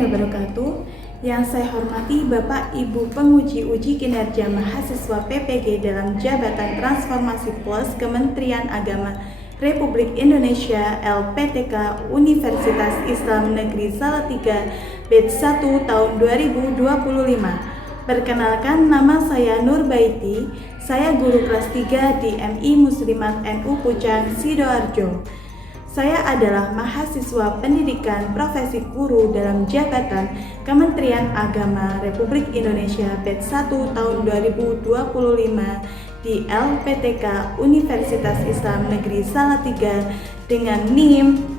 warahmatullahi wabarakatuh. Yang saya hormati Bapak Ibu penguji uji kinerja mahasiswa PPG dalam Jabatan Transformasi Plus Kementerian Agama Republik Indonesia LPTK Universitas Islam Negeri Salatiga Batch 1 tahun 2025. Perkenalkan, nama saya Nur Baiti. Saya guru kelas 3 di MI Muslimat NU Pucang Sidoarjo. Saya adalah mahasiswa pendidikan profesi guru dalam Jabatan Kementerian Agama Republik Indonesia Batch 1 tahun 2025 di LPTK Universitas Islam Negeri Salatiga dengan NIM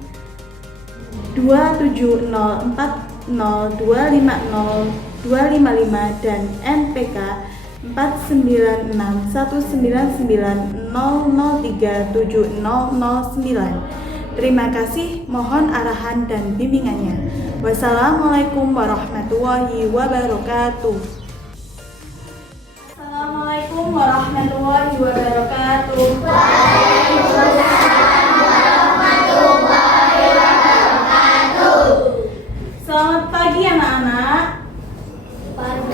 27040250255 dan NPK 49199003709. Terima kasih, mohon arahan dan bimbingannya. Wassalamualaikum warahmatullahi wabarakatuh. Assalamualaikum warahmatullahi wabarakatuh. Waalaikumsalam warahmatullahi wabarakatuh. Selamat pagi anak-anak. Pagi.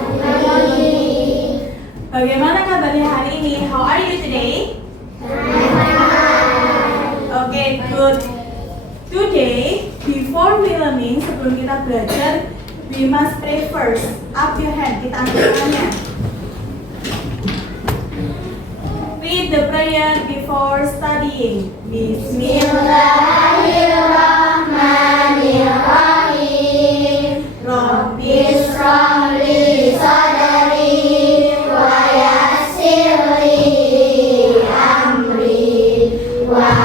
Bagaimana kabarnya hari ini? How are you today? Okay, good. Today, before we learning, sebelum kita belajar, we must pray first. Up your hand, kita angkat tangannya. Read the prayer before studying. Bismillahirrahmanirrahim. Rabbis shrah li sadri wa yassir li amri wa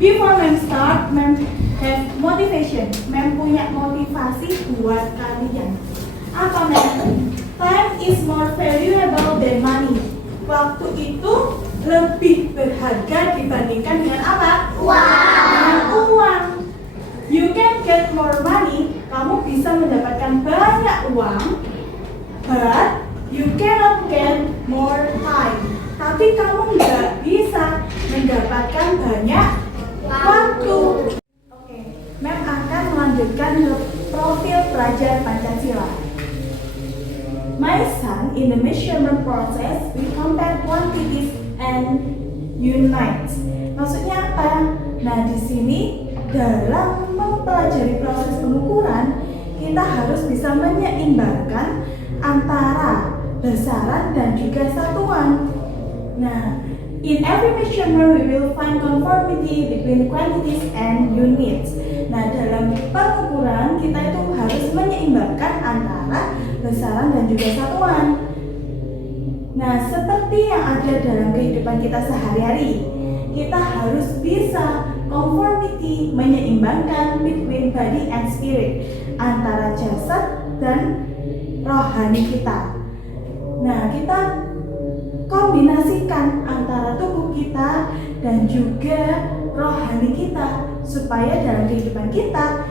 Before mem start, mem have motivation. Mem punya motivasi buat kalian. Apa mem? Time is more valuable than money. Waktu itu lebih berharga dibandingkan dengan apa? Dengan uang. You can get more money. Kamu bisa mendapatkan banyak uang, but you cannot get more time. Tapi kamu nggak bisa mendapatkan banyak waktu. Oke, Mem akan melanjutkan profil pelajar Pancasila. My son, in the measurement process, we compare quantities and units. Maksudnya apa? Nah, di sini dalam mempelajari proses pengukuran, kita harus bisa menyeimbangkan antara besaran dan juga satuan. Nah, in every measurement we will find conformity between quantities and units. Nah, dalam pengukuran kita itu harus menyeimbangkan antara besaran dan juga satuan. Nah, seperti yang ada dalam kehidupan kita sehari-hari, kita harus bisa conformity, menyeimbangkan between body and spirit, antara jasad dan rohani kita. Nah, kita kombinasikan antara tubuh kita dan juga rohani kita supaya dalam kehidupan kita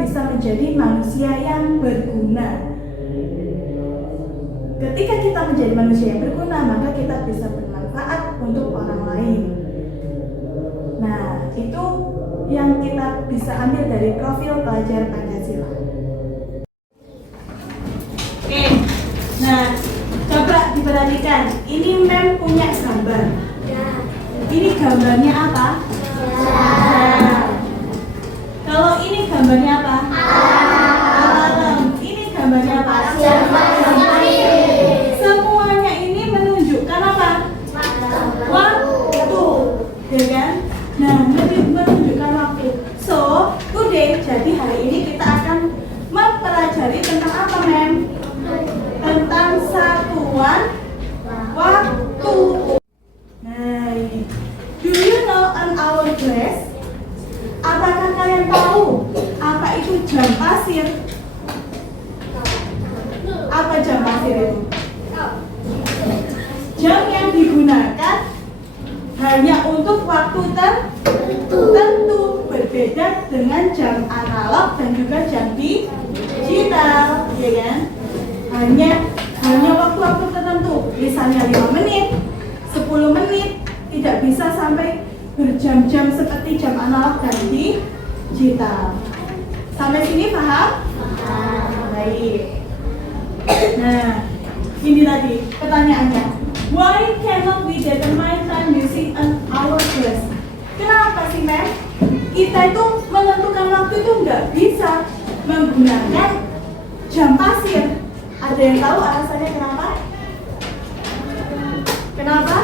bisa menjadi manusia yang berguna. Ketika kita menjadi manusia yang berguna, maka kita bisa bermanfaat untuk orang lain. Nah, itu yang kita bisa ambil dari profil pelajar Pancasila. Oke, nah coba diperhatikan, ini Mem punya gambar. Ini gambarnya apa? Nah, kalau ini gambarnya apa? Alam. Ini gambarnya apa? Semuanya ini menunjukkan apa? Waktu, ya kan? Nah, menunjukkan waktu. So, today, jadi hari ini kita akan mempelajari tentang apa, Mem? Tentang satuan waktu. Nah, ini. Do you know an hourglass? Apakah kalian tahu apa itu jam pasir? Apa jam pasir itu? Jam yang digunakan hanya untuk waktu tertentu, berbeda dengan jam analog dan juga jam digital, ya kan? Hanya waktu-waktu tertentu, misalnya 5 menit, 10 menit, tidak bisa sampai berjam-jam seperti jam analog dan digital. Sampai sini paham? Baik. Nah, ini tadi pertanyaannya. Why cannot we determine time using an hourglass? Kenapa sih, Mem? Kita itu menentukan waktu itu nggak bisa menggunakan jam pasir. Ada yang tahu alasannya kenapa? Kenapa?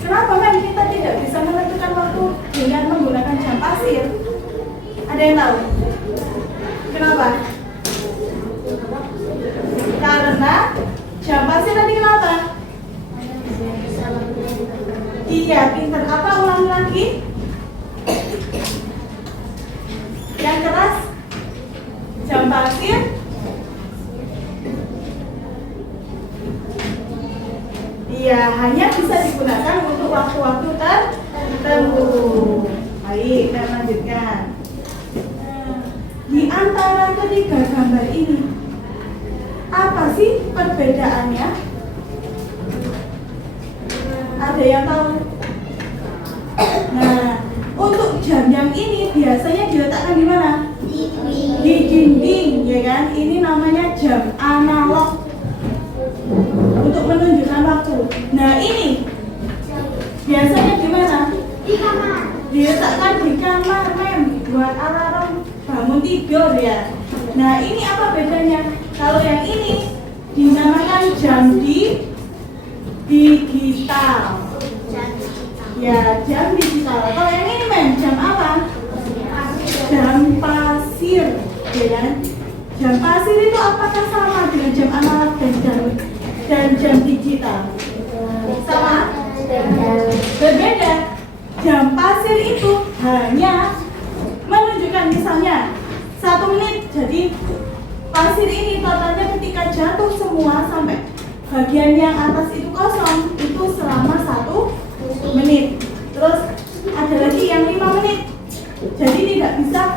Kenapa, Mem? Kita tidak bisa menentukan waktu dengan menggunakan jam pasir. Ada yang tahu? Kenapa? Karena jam pasir tadi kenapa? Iya, pinter. Apa? Ulangi lagi. Yang keras? Jam pasir? Iya, hanya bisa digunakan untuk waktu-waktu tertentu. Baik, kita lanjutkan. Di antara ketiga gambar ini, apa sih perbedaannya? Ada yang tahu? Nah, untuk jam yang ini biasanya diletakkan di mana? Di dinding, ya kan? Ini namanya jam analog untuk menunjukkan waktu. Nah, ini biasanya di mana? Di kamar. Diletakkan di kamar, Mem, buat alarm bangun tidur ya. Nah, ini apa bedanya? Kalau yang ini dinamakan jam digital. Ya, jam digital. Kalau yang ini, Mem, jam apa? Jam pasir, ya kan? Jam pasir itu apakah sama dengan jam analog dan jam digital? Sama? Berbeda. Jam pasir itu hanya menunjukkan misalnya 1 menit. Jadi pasir ini totalnya ketika jatuh semua sampai bagian yang atas itu kosong, itu selama 1 menit. Terus ada lagi yang 5 menit. Jadi tidak bisa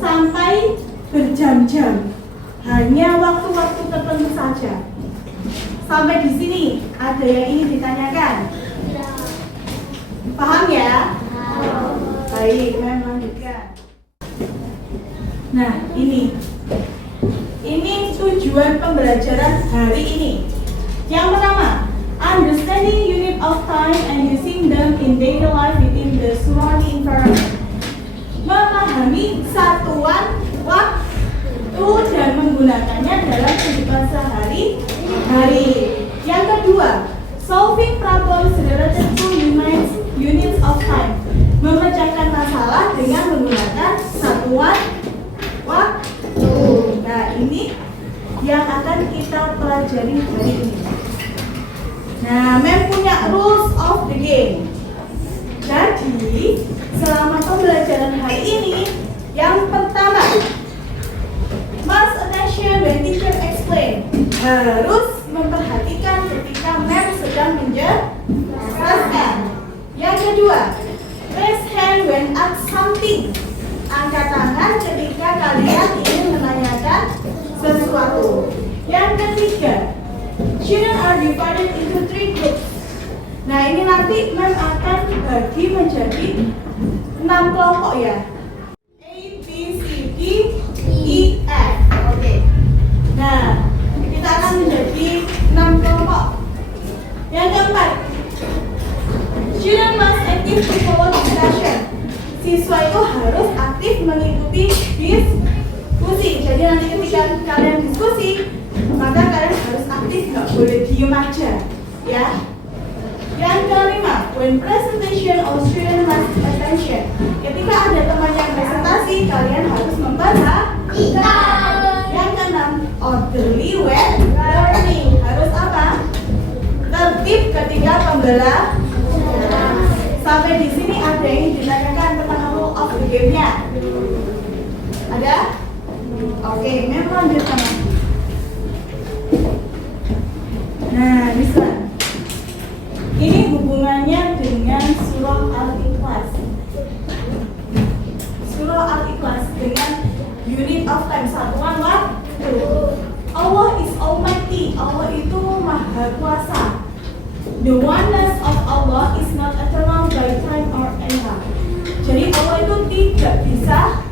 sampai berjam-jam, hanya waktu-waktu tertentu saja. Sampai di sini ada yang ingin ditanyakan? Paham ya? Baik, Mem lanjutkan. Nah, ini tujuan pembelajaran hari ini. Yang pertama, understanding unit of time and using them in daily life within the surrounding environment. Memahami satuan waktu dan menggunakannya dalam kehidupan sehari-hari. Yang kedua, solving problems related to units of time. Memecahkan masalah dengan menggunakan satuan waktu. Nah, ini yang akan kita pelajari hari ini. Nah, Mem punya rules of the game. Jadi, selama pembelajaran hari ini, yang pertama, must attention when teacher explain. Harus memperhatikan ketika Mem sedang menjelaskan. Yang kedua, raise hand when asked something. Angkat tangan ketika kalian ingin menanyakan sesuatu. Yang ketiga, children are divided into 3 groups. Nah, ini nanti Mem akan bagi menjadi 6 kelompok ya. A, B, C, D, E, F. Oke. Nah, kita akan menjadi 6 kelompok. Yang keempat, children must actively follow discussion. Siswa itu harus aktif mengikuti diskusi. Jadi nanti ketika kalian diskusi, maka kalian harus aktif, nggak boleh diem aja, ya. Yang kelima, when presentation of student must attention. Ketika ada teman yang presentasi, kalian harus memperhatikan. Yang keenam, orderly when learning. Harus apa? Tertib ketika pembelajaran. Sampai di sini ada yang ditanyakan tentang rule of the game-nya? Ada? Oke, Mem lanjut sama. dengan surah Al-Ikhlas. Surah Al-Ikhlas dengan unit of time, satuan waktu. Allah is Almighty. Allah itu Maha Kuasa. The oneness of Allah is not eternal by time or era. Jadi Allah itu tidak bisa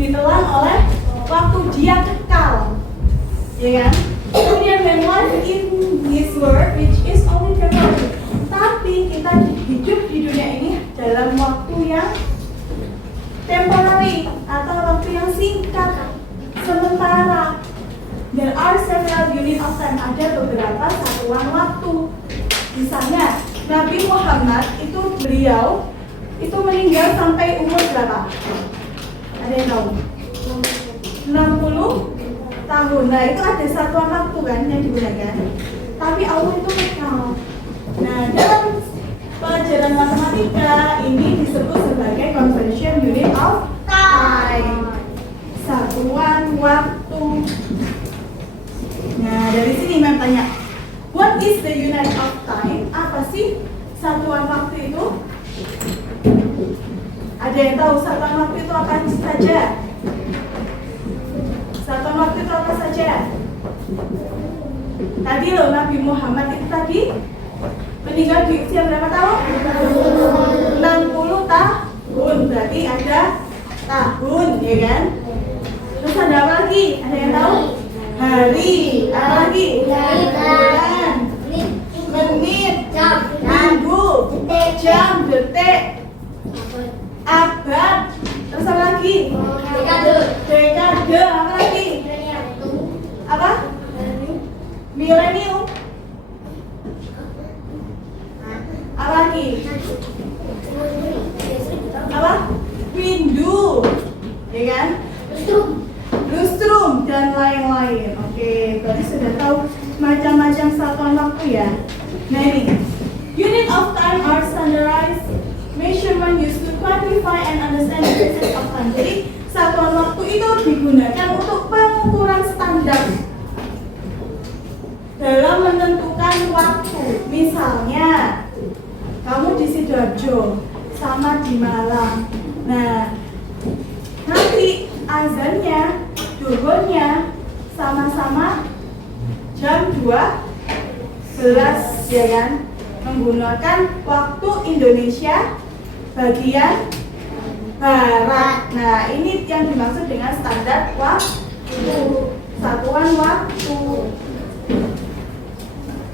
ditelan oleh waktu, dia kekal, ya kan? Kemudian when one in this world which is only temporary, tapi kita hidup di dunia ini dalam waktu yang temporary atau waktu yang singkat, sementara. There are several unit of time, ada beberapa satuan waktu. Misalnya Nabi Muhammad itu beliau itu meninggal sampai umur berapa? Ada yang tahu? 60 tahun. Nah itu ada satuan waktu kan yang digunakan. Tapi Allah itu kekal. Nah dalam pelajaran matematika ini disebut sebagai conversion unit of time, satuan waktu. Nah dari sini Mem tanya, what is the unit of time? Apa sih satuan waktu itu? Ada yang tahu satuan waktu itu apa saja? Satuan waktu itu apa saja? Tadi loh Nabi Muhammad itu tadi meninggal di usia berapa tahun? 60 tahun. Berarti ada tahun, ya kan? Terus ada apa lagi? Ada yang tahu? Hari. Apa lagi? Bulan. Menit. Minggu. Jam. Detik. Abad. Terus apa lagi? Dekade. Apa lagi? Apa? Milenium. Apa lagi? Apa? Windu, ya kan? Lustrum dan lain-lain. Oke, berarti sudah tahu macam-macam satuan waktu ya. Nah ini, unit of time are standardized measurement used to quantify and understand the process of time. Jadi satuan waktu itu digunakan untuk pengukuran standar dalam menentukan waktu. Misalnya kamu di Sidoarjo sama di Malang. Nah, nanti azannya, duhurnya sama-sama jam 12, ya kan? Menggunakan waktu Indonesia bagian barat. Nah, ini yang dimaksud dengan standar waktu, satuan waktu.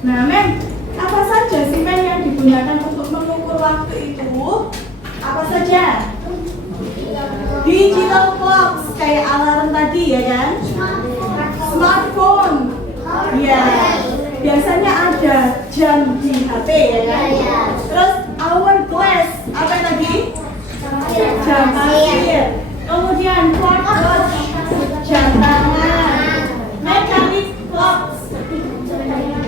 Nah, Mem, apa saja sih Mem yang digunakan untuk mengukur waktu itu? Apa saja? Digital clocks, kayak alarm tadi ya kan? Smartphone. Ya. Biasanya ada jam di HP ya kan? Terus hourglass, apa tadi? Jam pasir. Kemudian clock, jam tangan. Mechanic clocks,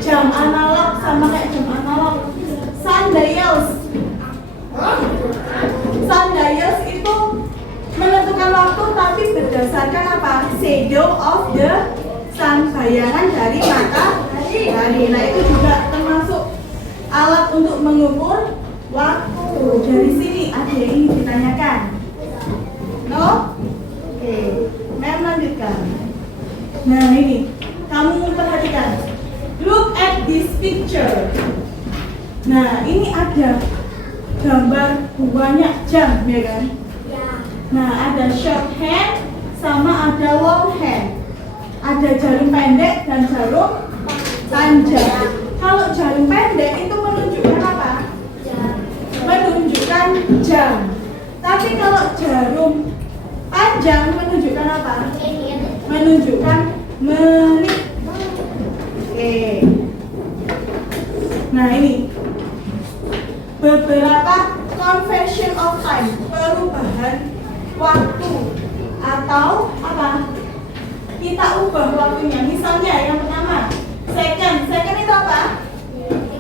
jam analog, sama kayak jam analog. Sundials. Sundials itu menentukan waktu tapi berdasarkan apa? Shadow of the sun, bayangan dari matahari. Nah itu juga termasuk alat untuk mengukur waktu. Dari sini ada yang ingin ditanyakan? No? Oke, Mem lanjutkan. Nah ini, kamu perhatikan. Look at this picture. Nah ini ada gambar banyak jam, ya kan? Nah ada short hand sama ada long hand. Ada jarum pendek dan jarum panjang. Kalau jarum pendek itu menunjukkan apa? Menunjukkan jam. Tapi kalau jarum panjang menunjukkan apa? Menunjukkan menit. Oke. Nah ini beberapa conversion of time, perubahan waktu atau apa? Kita ubah waktunya. Misalnya yang pertama, second itu apa?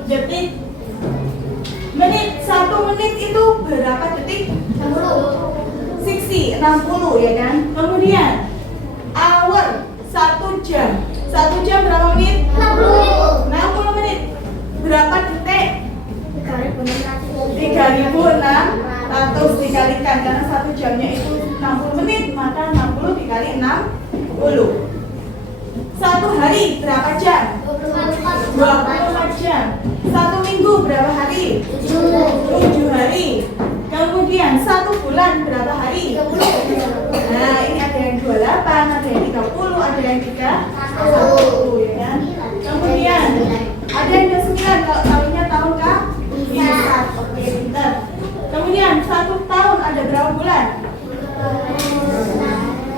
Detik. Menit, 1 menit itu berapa detik? 60, ya kan? Kemudian hour, 1 jam. 1 jam berapa menit? 60 menit. Berapa detik? 30 3.600 dikalikan karena 1 jamnya itu 60 menit, maka 60 dikali 60. 1 hari berapa jam? 24 jam. 1 minggu berapa hari? 7 hari. Kemudian 1 bulan berapa hari? Nah, ini ada yang 28, ada yang 30, ada yang 31, ya kan? Kemudian ada yang 29, kalau tahunnya tahun ke-1. Oke, pintar. Kemudian 1 tahun ada berapa bulan?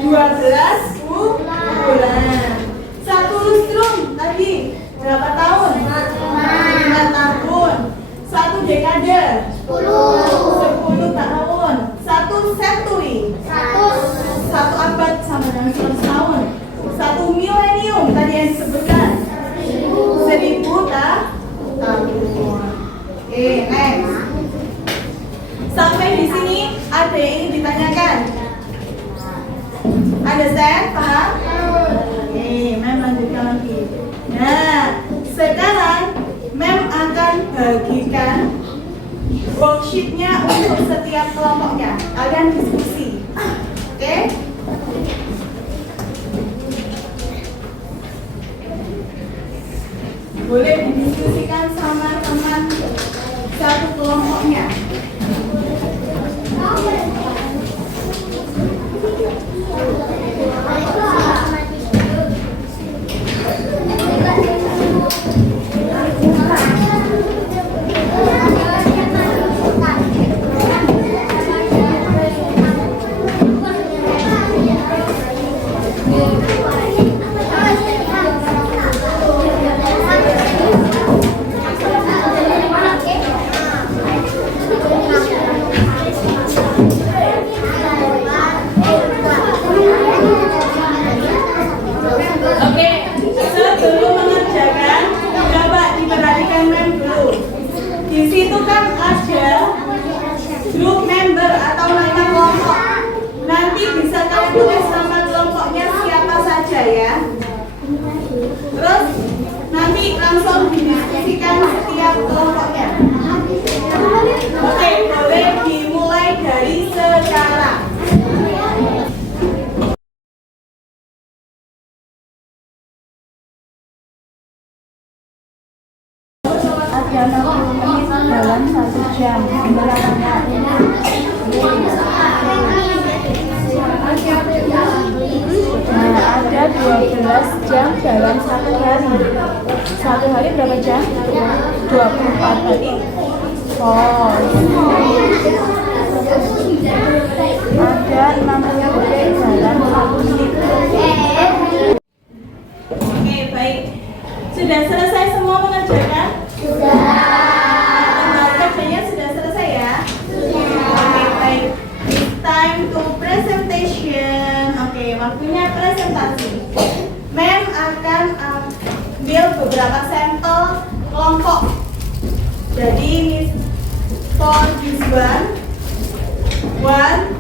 12 bulan. 1 lustrum tadi berapa tahun? 5 tahun. 1 dekade 10 tahun. 1 century 1 abad sama dengan 100 tahun. 1 milenium tadi yang disebutkan 1000 tahun. Oke, next. Sampai di sini ada yang ingin ditanyakan? Understand? Paham? Oke, Mem lanjutkan lagi. Nah, sekarang Mem akan bagikan worksheetnya untuk setiap kelompoknya. Kalian diskusi. Oke? Boleh didiskusikan sama teman satu kelompoknya. Di situ kan ada grup member atau nama kelompok. Nanti bisa kalian tulis nama kelompoknya siapa saja ya. Terus nanti langsung didiskusikan setiap kelompoknya. Oke, boleh dimulai dari sekarang. Ada 60 menit dalam 1 jam. Nah, ada 12 jam dalam 1 hari. 1 hari berapa jam? 24 hari. Oh. Ada 60 detik dalam 1 menit. Oke, baik. Sudah selesai semua mengerjakan? Kerjanya sudah selesai ya? Oke, baik. It's time to presentation. Oke, waktunya presentasi. Mem akan ambil beberapa sampel kelompok. Jadi ini for this one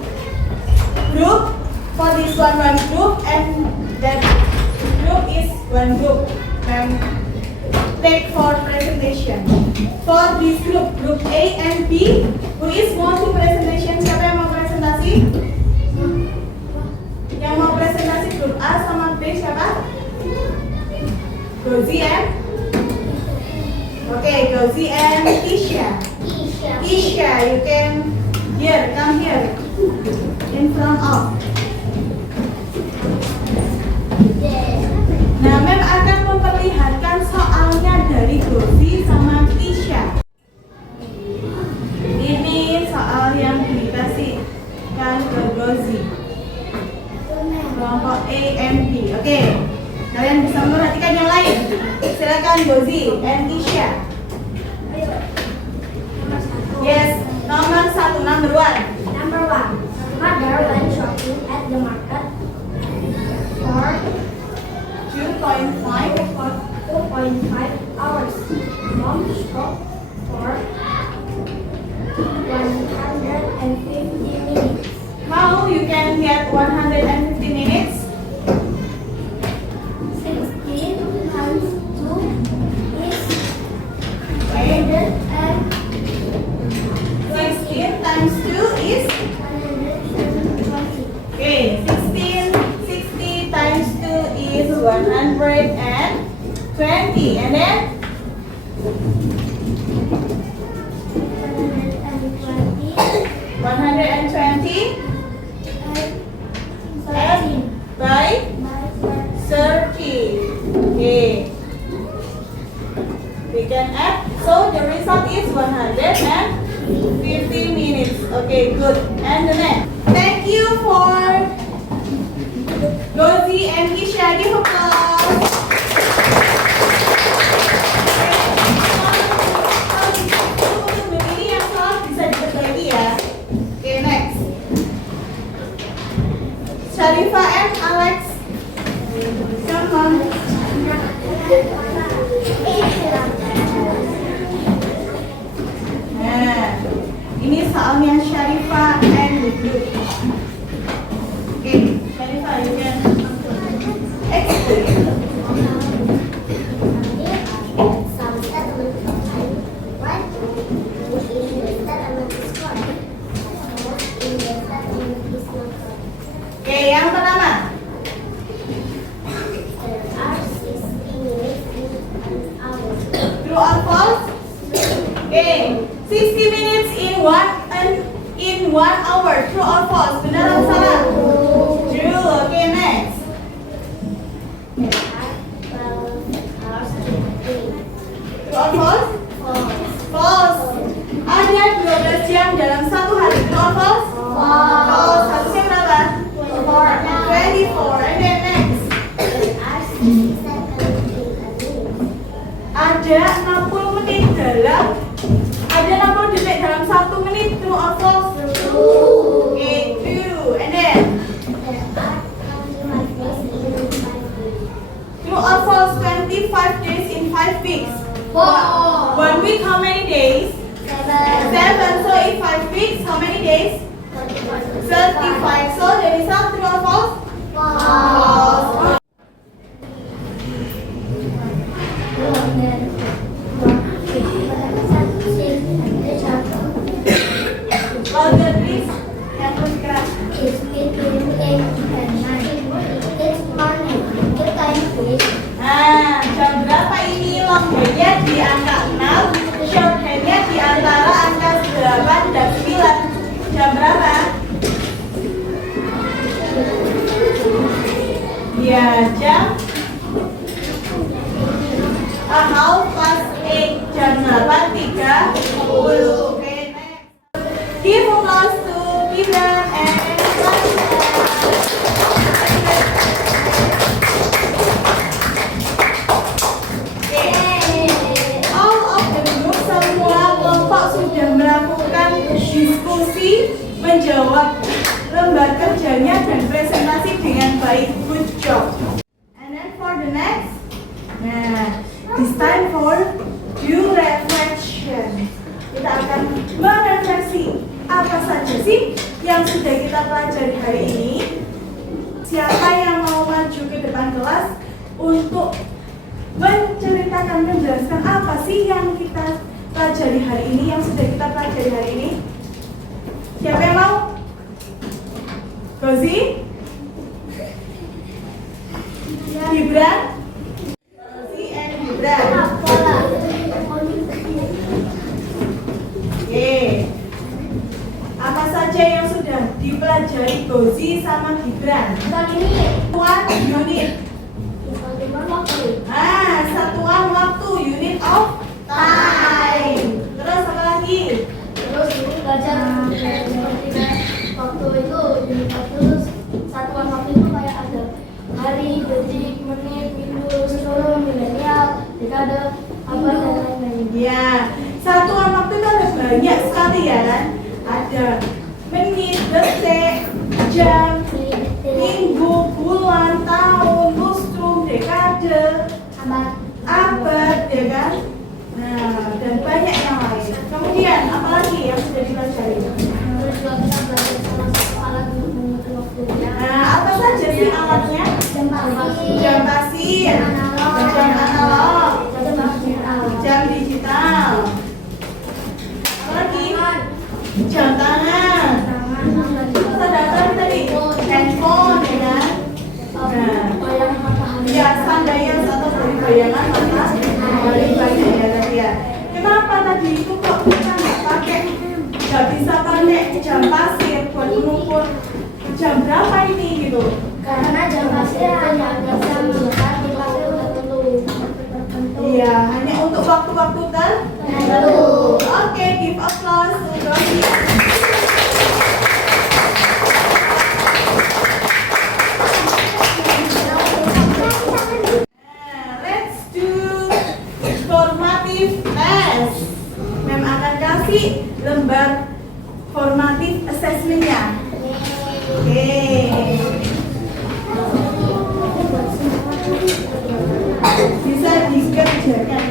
group, for this one group, and that group is one group. Mem take for presentation. For this group A and B, who is want to presentation? Siapa yang mau presentasi? Yang mau presentasi grup A sama B siapa? Gozi and? Okay, Gozi and Tisha. Tisha, you can come here in front of. Nah, Mem akan memperlihatkan soalnya dari Gozi sama Tisha. Ini soal yang dikasihkan ke Gozi. Kelompok A and B. Oke, kalian bisa memperhatikan yang lain. Silakan Gozi and Tisha. Yes, nomor 1, number 1. Number 1. Mother went shopping at the market For 2.5 hours. Mom shopped for 150 minutes. How you can get 150 minutes? 16 times 2 is Okay. 100 and 16 120. And then 120 by 30. Okay. We can add. So the result is 150 minutes. Okay, good. And the next. Thank you for Rosie and Kisha. Give applause. Begini yang salah bisa dikit lagi ya. Okay, next. Sharifa and Alex. Come on. Nah, ini soalnya Sharifa and the group. Okay, Sharifa, you can explain. Oke, yang pertama. True or false? Okay, 60 minutes in 1 hour. True or false? Benar atau salah? True. Okay, next. True or false? False. Ada 12 jam dalam satu hari. True or false? False. Harusnya berapa? 24. And then next. Ada 60 menit dalam 60 detik dalam 1 menit. True or false? True. Okay, true. And then true or false? 25 days in 5 weeks. 1 week how many days? 7. So in 5 weeks how many days? 35. So the result true or false? False. Louder please. Handphone keras. Nah, jam berapa ini? Long handnya di angka 6, short handnya di antara angka 8 dan 9. Jam berapa? Ya, jam half past 8, jam 8.30. Okay, next. Give applause to Gibran and all of the group, semua kelompok sudah melakukan diskusi, menjawab lembar kerjanya dan presentasi dengan baik. Good job. And then for the next, nah, it's time for due reflection. Kita akan merefleksi apa saja sih yang sudah kita pelajari hari ini. Siapa yang mau maju ke depan kelas untuk menceritakan, menjelaskan apa sih yang kita pelajari hari ini, yang sudah kita pelajari hari ini? Siapa yang mau? Rosie? Gibran? Rosie and Gibran. Oke. Apa saja yang sudah dipelajari Gozi sama Gibran? Satuan unit. Satuan waktu, unit of time. Terus apa lagi? Terus ini belajar waktu itu unit waktu, satuan waktu itu kayak ada hari, detik, menit, minggu, seluruh milenial, dekade, abad dan lain-lain. Ya, satuan waktu itu ada banyak sekali ya kan? Ada menit, detik, jam, minggu, bulan, tahun, lustrum, dekade, abad, ya kan? Nah, dan banyak yang lain. Kemudian, apalagi yang sudah dipelajari? Terus juga kita belajar salah satu alat untuk mengukur waktunya. Nah, apa saja sih alatnya? Jam pasir, jam analog, jam digital. Apalagi? Jam tangan. Terus ada apa tadi? Handphone, ya kan? Nah, ya jam pasir buat mengukur jam berapa ini gitu. Karena jam pasir hanya bisa melihat di pasir tertentu. Iya, hanya untuk waktu-waktu tertentu. Oke, give applause to Rosie. Let's do formative test. Mem akan kasih lembar formative assessment-nya. Oke. Bisa dikerjakan.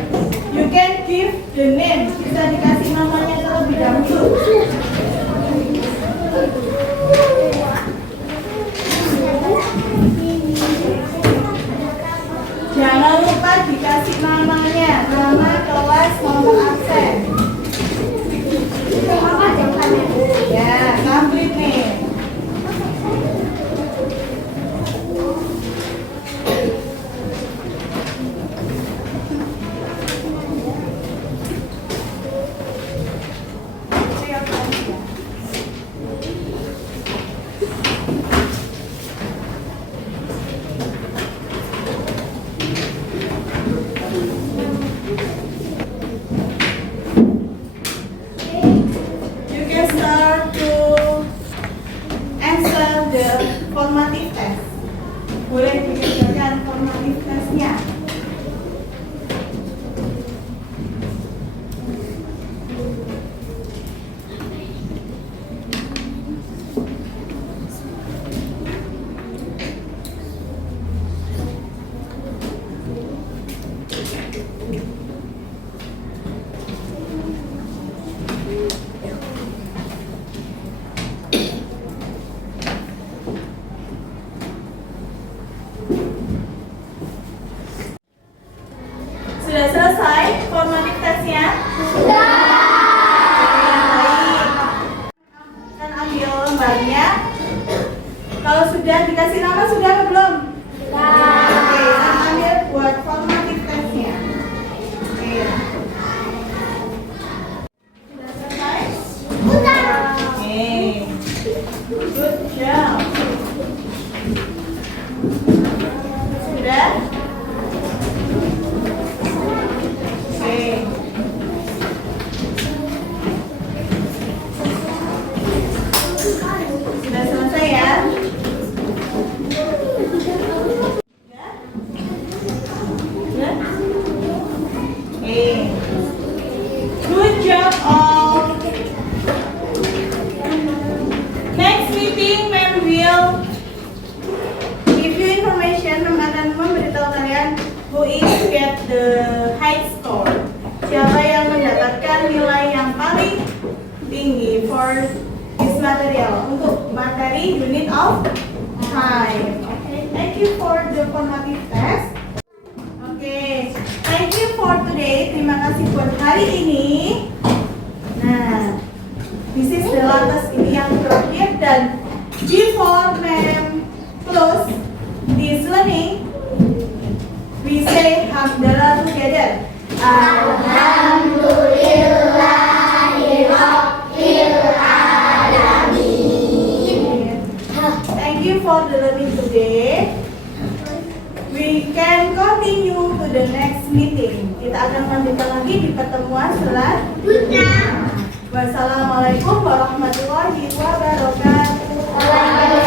You can give the name. Bisa dikasih namanya terlebih dahulu. Jangan lupa dikasih namanya, nama, kelas, nomor absen. Ya, complete nih. You can start to answer the formative test. Boleh dikerjakan formative testnya. Sudah selesai formative testnya? Sudah. Baik. Kan ambil lembarnya. Kalau sudah dikasih nama sudah atau belum? Sudah. Oke, kan ambil buat formative testnya. Oke. Sudah selesai? Sudah. Oke. Good job. Sudah? Sudah selesai ya? Sudah? Oke. Good job all. Next meeting, Ma'am will give you information. Ma'am akan memberitahu kalian who is get the high score. Siapa yang mendapatkan nilai yang paling tinggi for this material untuk materi unit of time. Okay, thank you for the formative test. Okay, thank you for today. Terima kasih buat hari ini. Nah, this is the latest ini yang terakhir, dan before Ma'am close this learning, we say hamdalah together. Thank you for the learning today. We can continue to the next meeting. Kita akan lanjutkan lagi di pertemuan selanjutnya. Wassalamualaikum warahmatullahi wabarakatuh.